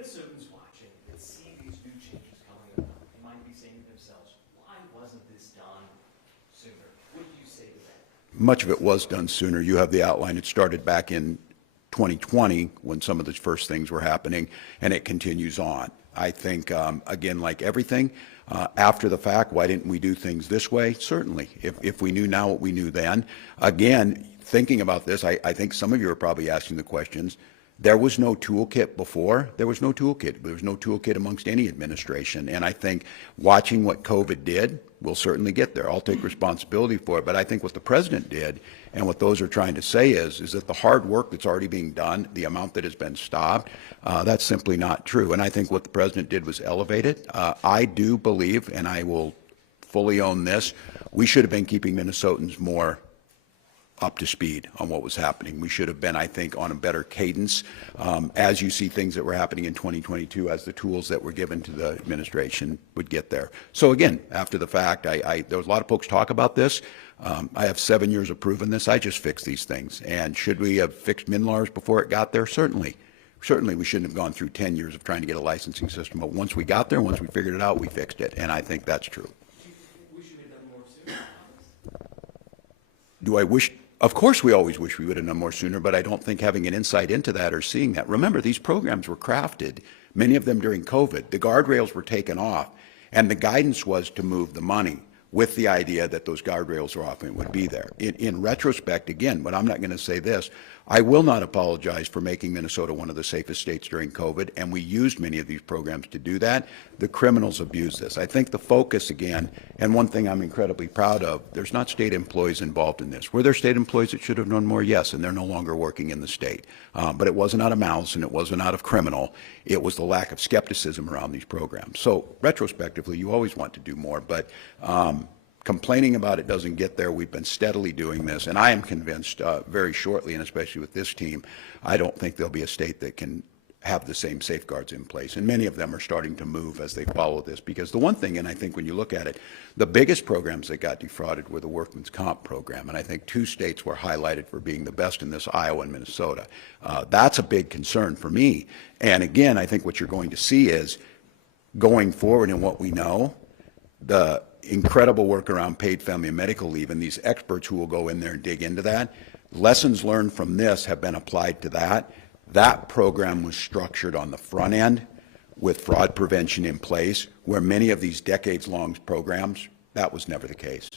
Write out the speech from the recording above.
Minnesotans watching that see these new changes coming about, they might be saying to themselves, why wasn't this done sooner? What do you say to that? Much of it was done sooner. You have the outline. It started back in 2020 when some of the first things were happening, and it continues on. I think, again, like everything, after the fact, why didn't we do things this way? Certainly. If we knew now what we knew then. Again, thinking about this, I think some of you are probably asking the questions. There was no toolkit before. There was no toolkit. There was no toolkit amongst any administration. And I think watching what COVID did, we'll certainly get there. I'll take responsibility for it. But I think what the president did and what those are trying to say is that the hard work that's already being done, the amount that has been stopped, that's simply not true. And I think what the president did was elevate it. I do believe, and I will fully own this, we should have been keeping Minnesotans more up to speed on what was happening. We should have been, I think, on a better cadence as you see things that were happening in 2022, as the tools that were given to the administration would get there. So again, after the fact, there was a lot of folks talk about this. I have 7 years of proving this. I just fixed these things. And should we have fixed MNLARS before it got there? Certainly. Certainly we shouldn't have gone through 10 years of trying to get a licensing system. But once we got there, once we figured it out, we fixed it. And I think that's true. We should have done more sooner. Do I wish? Of course, we always wish we would have done more sooner, but I don't think having an insight into that or seeing that. Remember, these programs were crafted, many of them during COVID. The guardrails were taken off, and the guidance was to move the money with the idea that those guardrails were off and it would be there. In retrospect, again, but I'm not going to say this, I will not apologize for making Minnesota one of the safest states during COVID, and we used many of these programs to do that. The criminals abused this. I think the focus, again, and one thing I'm incredibly proud of, there's not state employees involved in this. Were there state employees that should have known more? Yes, and they're no longer working in the state. But it wasn't out of malice and it wasn't out of criminal. It was the lack of skepticism around these programs. So retrospectively, you always want to do more, but complaining about it doesn't get there. We've been steadily doing this, and I am convinced very shortly, and especially with this team, I don't think there'll be a state that can have the same safeguards in place. And many of them are starting to move as they follow this, because the one thing, and I think when you look at it, the biggest programs that got defrauded were the workman's comp program, and I think 2 states were highlighted for being the best in this, Iowa and Minnesota. That's a big concern for me. And again, I think what you're going to see is, going forward in what we know, the incredible work around paid family and medical leave, and these experts who will go in there and dig into that. Lessons learned from this have been applied to that. That program was structured on the front end with fraud prevention in place, where many of these decades-long programs, that was never the case.